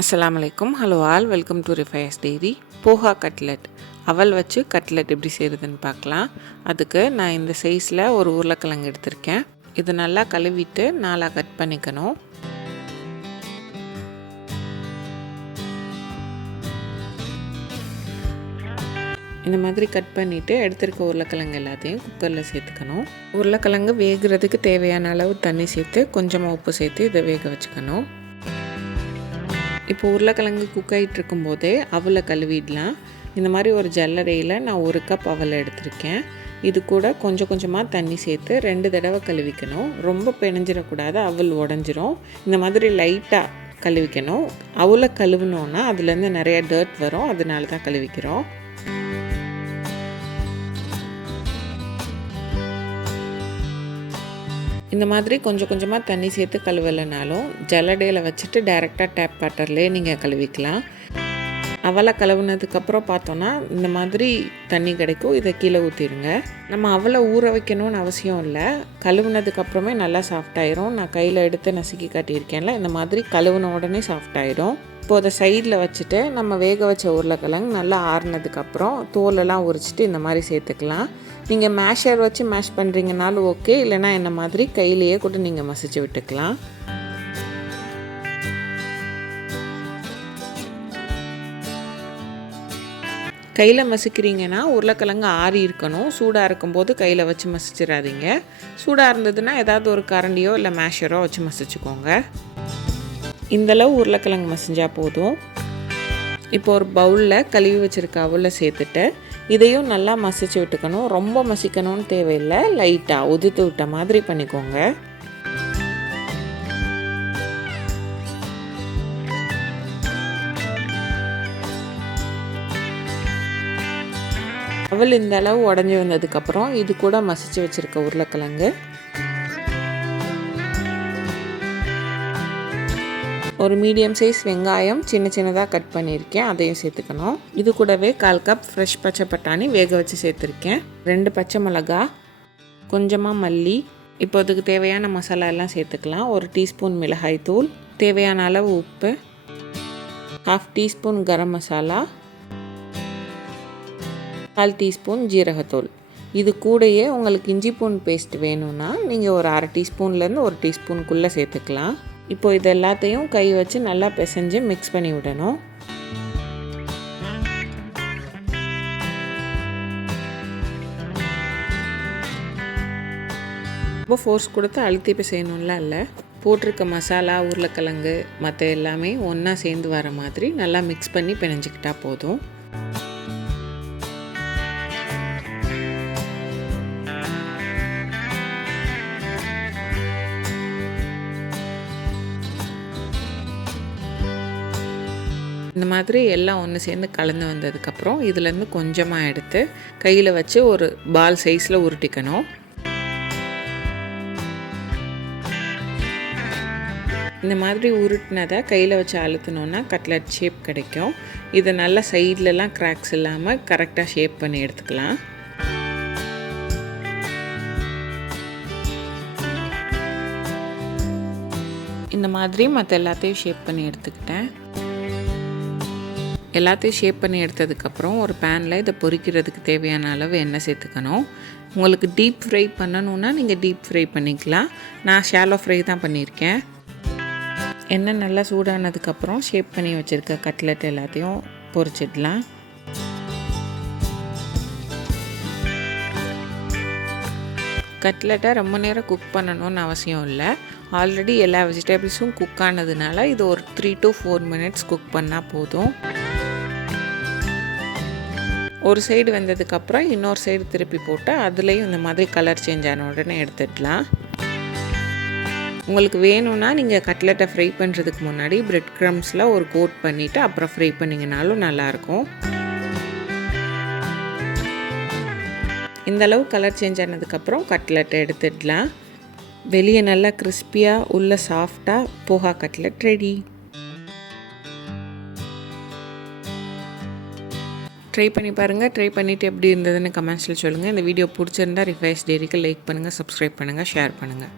அஸ்ஸலாமு அலைக்கும். Hello all, welcome to ரிஃபைஸ் டெய்ரி. போஹா கட்லெட், அவல் வச்சு கட்லெட் எப்படி செய்கிறதுன்னு பார்க்கலாம். அதுக்கு நான் இந்த சைஸில் ஒரு உருளைக்கிழங்கு எடுத்திருக்கேன். இது நல்லா கழுவிட்டு நாலாக கட் பண்ணிக்கணும். இந்த மாதிரி கட் பண்ணிவிட்டு எடுத்துருக்க உருளைக்கிழங்கு எல்லாத்தையும் குக்கரில் சேர்த்துக்கணும். உருளைக்கிழங்கு வேகிறதுக்கு தேவையான அளவு தண்ணி சேர்த்து கொஞ்சமாக உப்பு சேர்த்து இதை வேக வச்சுக்கணும். இப்போ உருளைக்கிழங்கு குக் ஆகிட்டு இருக்கும்போதே அவலை கழுவிடலாம். இந்த மாதிரி ஒரு ஜல்லடையில் நான் 1 கப் அவலை எடுத்திருக்கேன். இது கூட கொஞ்சம் கொஞ்சமாக தண்ணி சேர்த்து 2 தடவை கழுவிக்கணும். ரொம்ப பிணைஞ்சிடக்கூடாது, அவல் உடஞ்சிரும். இந்த மாதிரி லைட்டாக கழுவிக்கணும். அவலை கழுவினோன்னா அதுலேருந்து நிறைய டர்ட் வரும், அதனால தான் கழுவிக்கிறோம். இந்த மாதிரி கொஞ்சம் கொஞ்சமாக தண்ணி சேர்த்து கழுவலைனாலும் ஜல்லடையில் வச்சுட்டு டைரெக்டாக டேப் வாட்டர்லேயே நீங்கள் கழுவிக்கலாம். அவலை கழுவுனதுக்கப்புறம் பார்த்தோன்னா இந்த மாதிரி தண்ணி கிடைக்கும். இதை கீழே ஊற்றிடுங்க. நம்ம அவலை ஊற வைக்கணும்னு அவசியம் இல்லை. கழுவுனதுக்கப்புறமே நல்லா சாஃப்டாயிரும். நான் கையில் எடுத்து நசுக்கி காட்டியிருக்கேன்ல, இந்த மாதிரி கழுவுன உடனே சாஃப்டாயிடும். இப்போ அதை சைடில் வச்சுட்டு நம்ம வேக வச்ச உருளைக்கிழங்கு நல்லா ஆறுனதுக்கப்புறம் தோலெல்லாம் உரிச்சிட்டு இந்த மாதிரி சேர்த்துக்கலாம். நீங்கள் மேஷர் வச்சு மேஷ் பண்ணுறீங்கனாலும் ஓகே, இல்லைனா என்ன மாதிரி கையிலேயே கூட நீங்கள் மசிச்சு விட்டுக்கலாம். கையில் மசிக்கிறீங்கன்னா உருளைக்கிழங்கு ஆறி இருக்கணும். சூடாக இருக்கும்போது கையில் வச்சு மசிச்சிடாதீங்க. சூடாக இருந்ததுன்னா ஏதாவது ஒரு கரண்டியோ இல்லை மேஷரோ வச்சு மசிச்சுக்கோங்க. இந்தளவு உருளைக்கிழங்கு மசிஞ்சால் போதும். இப்போ ஒரு பவுலில் கழுவி வச்சுருக்க அவலை சேர்த்துட்டு இதையும் நல்லா மசிச்சு விட்டுக்கணும். ரொம்ப மசிக்கணும்னு தேவையில்லை, லைட்டாக உதிர்த்து விட்ட மாதிரி பண்ணிக்கோங்க. அவல் இந்த அளவு உடஞ்சி வந்ததுக்கப்புறம் இது கூட மசிச்சு வச்சுருக்க உருளைக்கிழங்கு, ஒரு மீடியம் சைஸ் வெங்காயம் சின்ன சின்னதாக கட் பண்ணியிருக்கேன், அதையும் சேர்த்துக்கணும். இது கூடவே 1/4 கப் ஃப்ரெஷ் பச்சை பட்டாணி வேக வச்சு சேர்த்துருக்கேன். 2 பச்சை மிளகா, கொஞ்சமாக மல்லி. இப்போ அதுக்கு தேவையான மசாலா எல்லாம் சேர்த்துக்கலாம். 1 டீஸ்பூன் மிளகாய் தூள், தேவையான அளவு உப்பு, 1/2 டீஸ்பூன் கரம் மசாலா, 1/4 டீஸ்பூன் ஜீரகத்தூள். இது கூடயே உங்களுக்கு இஞ்சி பூண்டு பேஸ்ட் வேணும்னா நீங்கள் ஒரு 1/2 டீஸ்பூன்லேருந்து 1 டீஸ்பூனுக்குள்ளே சேர்த்துக்கலாம். இப்போ இது எல்லாத்தையும் கை வச்சு நல்லா பிசைஞ்சு மிக்ஸ் பண்ணி விடணும். ரொம்ப ஃபோர்ஸ் கொடுத்து அழுத்தி பிசையணும்லாம் இல்லை. போட்டிருக்க மசாலா, உருளைக்கிழங்கு மற்ற எல்லாமே ஒன்றா சேர்ந்து வர மாதிரி நல்லா மிக்ஸ் பண்ணி பிணைஞ்சிக்கிட்டா போதும். இந்த மாதிரி எல்லாம் ஒன்று சேர்ந்து கலந்து வந்ததுக்கப்புறம் இதுலேருந்து கொஞ்சமாக எடுத்து கையில் வச்சு ஒரு பால் சைஸில் உருட்டிக்கணும். இந்த மாதிரி உருட்டினதை கையில் வச்சு அழுத்தினோன்னா கட்லெட் ஷேப் கிடைக்கும். இதை நல்லா சைட்லலாம் கிராக்ஸ் இல்லாமல் கரெக்டாக ஷேப் பண்ணி எடுத்துக்கலாம். இந்த மாதிரி மற்ற எல்லாத்தையும் ஷேப் பண்ணி எடுத்துக்கிட்டேன். எல்லாத்தையும் ஷேப் பண்ணி எடுத்ததுக்கப்புறம் ஒரு பேனில் இதை பொரிக்கிறதுக்கு தேவையான அளவு எண்ணெய் சேர்த்துக்கணும். உங்களுக்கு டீப் ஃப்ரை பண்ணணுன்னா நீங்கள் டீப் ஃப்ரை பண்ணிக்கலாம். நான் ஷாலோ ஃப்ரை தான் பண்ணியிருக்கேன். எண்ணெய் நல்லா சூடானதுக்கப்புறம் ஷேப் பண்ணி வச்சுருக்க கட்லெட் எல்லாத்தையும் பொரிச்சிடலாம். கட்லெட்டை ரொம்ப நேரம் குக் பண்ணணும்னு அவசியம் இல்லை. ஆல்ரெடி எல்லா வெஜிடபிள்ஸும் குக் ஆனதுனால இது ஒரு 3 to 4 மினிட்ஸ் குக் பண்ணால் போதும். ஒரு சைடு வெந்ததுக்கப்புறம் இன்னொரு சைடு திருப்பி போட்டு அதுலேயும் இந்த மாதிரி கலர் சேஞ்ச் ஆன உடனே எடுத்துடலாம். உங்களுக்கு வேணும்னா நீங்கள் கட்லெட்டை ஃப்ரை பண்ணுறதுக்கு முன்னாடி பிரெட் க்ரம்ஸில் ஒரு கோட் பண்ணிவிட்டு அப்புறம் ஃப்ரை பண்ணிங்கனாலும் நல்லாயிருக்கும். இந்தளவு கலர் சேஞ்ச் ஆனதுக்கப்புறம் கட்லெட்டை எடுத்துடலாம். வெளியே நல்லா கிறிஸ்பியாக உள்ள சாஃப்டாக போஹா கட்லெட் ரெடி. ட்ரை பண்ணி பாருங்கள். ட்ரை பண்ணிவிட்டு எப்படி இருந்ததுன்னு கமெண்ட்ஸில் சொல்லுங்கள். இந்த வீடியோ பிடிச்சிருந்தா ரிஃபைஸ் டெய்ரிக்கு லைக் பண்ணுங்கள், சப்ஸ்கிரைப் பண்ணுங்கள், ஷேர் பண்ணுங்கள்.